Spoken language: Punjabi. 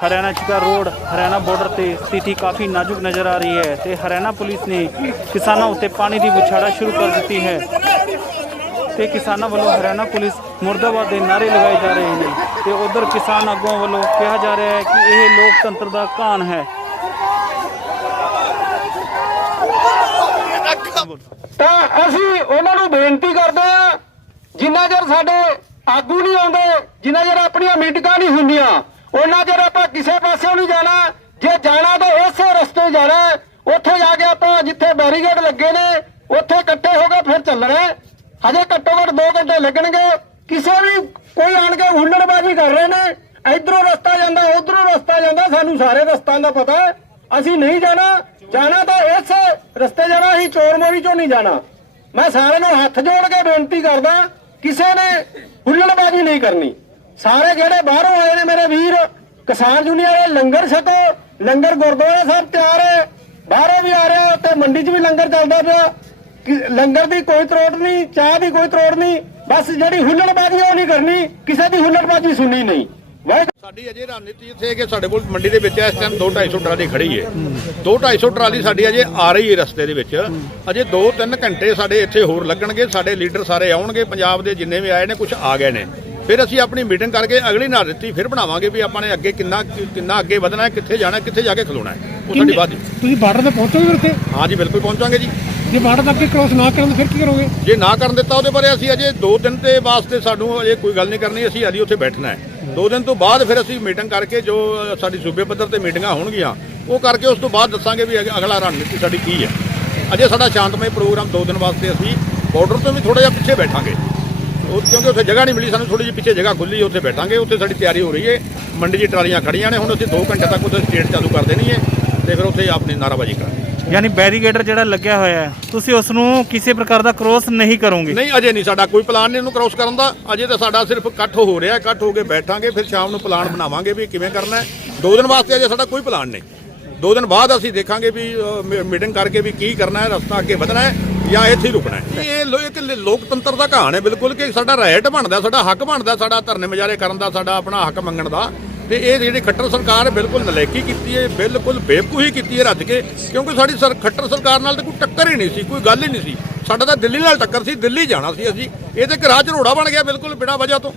ਹਰਿਆਣਾ ਚਿਕਾ ਰੋਡ, ਹਰਿਆਣਾ ਬਾਰਡਰ ਤੇ ਸਥਿਤੀ ਕਾਫੀ ਨਾਜ਼ੁਕ ਨਜ਼ਰ ਆ ਰਹੀ ਹੈ ਤੇ ਹਰਿਆਣਾ ਪੁਲਿਸ ਨੇ ਕਿਸਾਨਾਂ ਉੱਤੇ ਪਾਣੀ ਦੀ ਬੁਛਾੜਾ ਸ਼ੁਰੂ ਕਰ ਦਿੱਤੀ ਹੈ ਤੇ ਕਿਸਾਨਾਂ ਵੱਲੋਂ ਹਰਿਆਣਾ ਪੁਲਿਸ ਮੁਰਦਾਬਾਦ ਦੇ ਨਾਰੇ ਲਗਾਏ ਜਾ ਰਹੇ ਨੇ ਤੇ ਉਧਰ ਕਿਸਾਨ ਆਗੂਆਂ ਵੱਲੋਂ ਕਿਹਾ ਜਾ ਰਿਹਾ ਹੈ ਕਿ ਇਹ ਲੋਕਤੰਤਰ ਦਾ ਕਾਨ ਹੈ। ਤਾਂ ਅਸੀਂ ਉਹਨਾਂ ਨੂੰ ਬੇਨਤੀ ਕਰਦੇ ਆ ਜਿੰਨਾ ਚਿਰ ਸਾਡੇ ਆਗੂ ਨਹੀਂ ਆਉਂਦੇ, ਜਿੰਨਾ ਚਿਰ ਆਪਣੀਆਂ ਮੀਟਿੰਗਾਂ ਨਹੀਂ ਹੁੰਦੀਆਂ ਉਹਨਾਂ ਚਿਰ ਆਪਾਂ ਕਿਸੇ ਪਾਸੇ ਨਹੀਂ ਜਾਣਾ। ਜੇ ਜਾਣਾ ਤਾਂ ਇਸੇ ਰਸਤੇ ਜਾਣਾ। ਉੱਥੇ ਜਾ ਕੇ ਆਪਾਂ ਜਿੱਥੇ ਬੈਰੀਗੇਡ ਲੱਗੇ ਨੇ, ਉੱਥੇ ਇਕੱਠੇ ਹੋ ਕੇ ਫਿਰ ਚੱਲਣਾ ਹਜੇ ਘੱਟੋ ਘੱਟ 2 ਘੰਟੇ ਲੱਗਣਗੇ। ਕਿਸੇ ਵੀ ਕੋਈ ਆਣ ਕੇ ਹੁੱਲੜਬਾਜ਼ੀ ਕਰ ਰਹੇ ਨੇ, ਇਧਰੋਂ ਰਸਤਾ ਜਾਂਦਾ, ਉਧਰੋਂ ਰਸਤਾ ਜਾਂਦਾ, ਸਾਨੂੰ ਸਾਰੇ ਰਸਤਾਂ ਦਾ ਪਤਾ ਅਸੀਂ ਨਹੀਂ ਜਾਣਾ ਜਾਣਾ ਤਾਂ ਇਸੇ ਰਸਤੇ ਜਾਣਾ, ਅਸੀਂ ਚੋਰ ਮੋਰੀ ਚੋਂ ਨਹੀਂ ਜਾਣਾ। ਮੈਂ ਸਾਰਿਆਂ ਨੂੰ ਹੱਥ ਜੋੜ ਕੇ ਬੇਨਤੀ ਕਰਦਾ, ਕਿਸੇ ਨੇ ਹੁੱਲੜਬਾਜ਼ੀ ਨਹੀਂ ਕਰਨੀ। ਸਾਰੇ ਜਿਹੜੇ ਬਾਹਰੋਂ ਆਏ ਨੇ ਮੇਰੇ ਵੀਰ, ਕਿਸਾਨ ਯੂਨੀਅਨ ਵਾਲੇ, ਲੰਗਰ ਛਕੋ, ਲੰਗਰ ਗੁਰਦੁਆਰਾ ਸਾਹਿਬ ਤਿਆਰ ਹੈ। ਬਾਹਰੋਂ ਵੀ ਆ ਰਿਹਾ ਤੇ ਮੰਡੀ 'ਚ ਵੀ ਲੰਗਰ ਚੱਲਦਾ ਪਿਆ। ਲੰਗਰ ਦੀ ਕੋਈ ਤਰੋੜ ਨਹੀਂ, ਚਾਹ ਦੀ ਕੋਈ ਤਰੋੜ ਨਹੀਂ, ਬਸ ਜਿਹੜੀ ਹੁੱਲੜਬਾਜ਼ੀ ਉਹ ਨਹੀਂ ਕਰਨੀ, ਕਿਸੇ ਦੀ ਹੁੱਲੜਬਾਜ਼ੀ ਸੁਣਨੀ ਨਹੀਂ। ਸਾਡੀ ਅਜੇ ਰਣਨੀਤੀ ਇੱਥੇ ਕਿ ਸਾਡੇ ਕੋਲ ਮੰਡੀ ਦੇ ਵਿੱਚ ਇਸ ਟਾਈਮ 2-250 ਟਰਾਲੀ ਖੜੀ ਹੈ। 2-250 ਟਰਾਲੀ ਸਾਡੀ ਅਜੇ ਆ ਰਹੀ ਹੈ ਰਸਤੇ ਦੇ ਵਿੱਚ। ਅਜੇ 2-3 ਘੰਟੇ ਸਾਡੇ ਇੱਥੇ ਹੋਰ ਲੱਗਣਗੇ, ਸਾਡੇ ਲੀਡਰ ਸਾਰੇ ਆਉਣਗੇ, ਪੰਜਾਬ ਦੇ ਜਿੰਨੇ ਵੀ ਆਏ ਨੇ ਕੁਝ ਆ ਗਏ ਨੇ। ਫਿਰ ਅਸੀਂ ਆਪਣੀ ਮੀਟਿੰਗ ਕਰਕੇ ਅਗਲੀ ਰਣਨੀਤੀ ਫਿਰ ਬਣਾਵਾਂਗੇ ਵੀ ਆਪਾਂ ਨੇ ਅੱਗੇ ਕਿੰਨਾ ਕਿੰਨਾ ਅੱਗੇ ਵਧਣਾ ਹੈ ਕਿੱਥੇ ਜਾਣਾ ਕਿੱਥੇ ਜਾ ਕੇ ਖਲੋਣਾ ਹੈ। ਉਹ ਸਾਡੀ ਬਾਤ ਤੁਸੀਂ ਬਾਰਡਰ ਤੇ ਪਹੁੰਚੋਗੇ ਫਿਰ ਉੱਥੇ? ਹਾਂ ਜੀ ਬਿਲਕੁਲ ਪਹੁੰਚਾਂਗੇ ਜੀ। ਜੇ ਬਾਰਡਰ ਤੱਕ ਕ੍ਰੋਸ ਨਾ ਕਰਨ ਫਿਰ ਕੀ ਕਰੋਗੇ? ਜੇ ਨਾ ਕਰਨ ਦਿੱਤਾ ਉਹਦੇ ਬਾਰੇ ਅਸੀਂ ਅਜੇ 2 ਦਿਨ ਦੇ ਵਾਸਤੇ ਸਾਨੂੰ ਅਜੇ ਕੋਈ ਗੱਲ ਨਹੀਂ ਕਰਨੀ ਅਸੀਂ ਅਜੇ ਉੱਥੇ ਬੈਠਣਾ ਹੈ। 2 ਦਿਨ ਤੋਂ ਬਾਅਦ ਫਿਰ ਅਸੀਂ ਮੀਟਿੰਗ ਕਰਕੇ ਜੋ ਸਾਡੀ ਸੂਬੇ ਪੱਧਰ ਤੇ ਮੀਟਿੰਗਾਂ ਹੋਣਗੀਆਂ ਉਹ ਕਰਕੇ ਉਸ ਤੋਂ ਬਾਅਦ ਦੱਸਾਂਗੇ ਵੀ ਅਗ- ਅਗਲਾ ਰਣਨੀਤੀ ਸਾਡੀ ਕੀ ਹੈ। ਅਜੇ ਸਾਡਾ ਸ਼ਾਂਤਮਈ ਪ੍ਰੋਗਰਾਮ 2 ਦਿਨ ਵਾਸਤੇ ਅਸੀਂ ਬਾਰਡਰ ਤੋਂ ਵੀ ਥੋੜਾ ਜਿਹਾ ਪਿੱਛੇ ਬੈਠਾਂਗੇ। ਉਹ ਕਿਉਂਕਿ ਉੱਥੇ ਜਗ੍ਹਾ ਨਹੀਂ ਮਿਲੀ ਸਾਨੂੰ ਥੋੜੀ ਜਿਹੀ ਪਿੱਛੇ ਜਗ੍ਹਾ ਖੁੱਲੀ ਉੱਥੇ ਬੈਠਾਂਗੇ ਉੱਥੇ ਸਾਡੀ ਤਿਆਰੀ ਹੋ ਰਹੀ ਹੈ ਮੰਡੀ 'ਚ ਟਰਾਲੀਆਂ ਖੜੀਆਂ ਨੇ ਹੁਣ ਅਸੀਂ 2 ਘੰਟੇ ਤੱਕ ਉੱਥੇ ਸਟੇਟ ਚਾਲੂ ਕਰ ਦੇਣੀ ਹੈ ਤੇ ਫਿਰ ਉੱਥੇ ਆਪਣੀ ਨਾਰਾਬਾਜ਼ੀ ਕਰਾਂਗੇ। ਯਾਨੀ ਬੈਰੀਗੇਡਰ ਜਿਹੜਾ ਲੱਗਿਆ ਹੋਇਆ ਹੈ ਤੁਸੀਂ ਉਸ ਨੂੰ ਕਿਸੇ ਪ੍ਰਕਾਰ ਦਾ ਕ੍ਰੋਸ ਨਹੀਂ ਕਰੋਗੇ? ਨਹੀਂ ਅਜੇ ਨਹੀਂ ਸਾਡਾ ਕੋਈ ਪਲਾਨ ਨਹੀਂ ਇਹਨੂੰ ਕ੍ਰਾਸ ਕਰਨ ਦਾ। ਅਜੇ ਤਾਂ ਸਾਡਾ ਸਿਰਫ ਇਕੱਠ ਹੋ ਰਿਹਾ ਇਕੱਠ ਹੋ ਕੇ ਬੈਠਾਂਗੇ ਫਿਰ ਸ਼ਾਮ ਨੂੰ ਪਲਾਨ ਬਣਾਵਾਂਗੇ ਵੀ ਕਿਵੇਂ ਕਰਨਾ ਹੈ। ਦੋ ਦਿਨ ਵਾਸਤੇ ਅਜੇ ਸਾਡਾ ਕੋਈ ਪਲਾਨ ਨਹੀਂ। ਦੋ ਦਿਨ ਬਾਅਦ ਅਸੀਂ ਦੇਖਾਂਗੇ ਵੀ ਮੀਟਿੰਗ ਕਰਕੇ ਵੀ ਕੀ ਕਰਨਾ ਹੈ ਰਸਤਾ ਅੱਗੇ ਵਧਣਾ ਹੈ ਜਾਂ ਇੱਥੇ ਹੀ ਰੁਕਣਾ ਹੈ। ਇਹ ਇੱਕ ਲੋਕਤੰਤਰ ਦਾ ਕਹਾਣ ਹੈ ਬਿਲਕੁਲ ਕਿ ਸਾਡਾ ਰਾਈਟ ਬਣਦਾ ਸਾਡਾ ਹੱਕ ਬਣਦਾ ਸਾਡਾ ਧਰਨੇ ਮੁਜ਼ਾਹਰੇ ਕਰਨ ਦਾ ਸਾਡਾ ਆਪਣਾ ਹੱਕ ਮੰਗਣ ਦਾ। ਤੇ ਇਹ ਜਿਹੜੀ ਖੱਟਰ ਸਰਕਾਰ ਹੈ ਬਿਲਕੁਲ ਨਲਾਇਕੀ ਕੀਤੀ ਹੈ ਬਿਲਕੁਲ ਬੇਵਕੂਫੀ ਕੀਤੀ ਹੈ ਰੱਜ ਕੇ ਕਿਉਂਕਿ ਸਾਡੀ ਸਰ ਖੱਟਰ ਸਰਕਾਰ ਨਾਲ ਤਾਂ ਕੋਈ ਟੱਕਰ ਹੀ ਨਹੀਂ ਸੀ ਕੋਈ ਗੱਲ ਹੀ ਨਹੀਂ ਸੀ। ਸਾਡਾ ਤਾਂ ਦਿੱਲੀ ਨਾਲ ਟੱਕਰ ਸੀ ਦਿੱਲੀ ਜਾਣਾ ਸੀ ਅਸੀਂ। ਇਹ ਤੇ ਘਰਾਂ 'ਚ ਰੋੜਾ ਬਣ ਗਿਆ ਬਿਲਕੁਲ ਬਿਨਾਂ ਵਜ੍ਹਾ ਤੋਂ।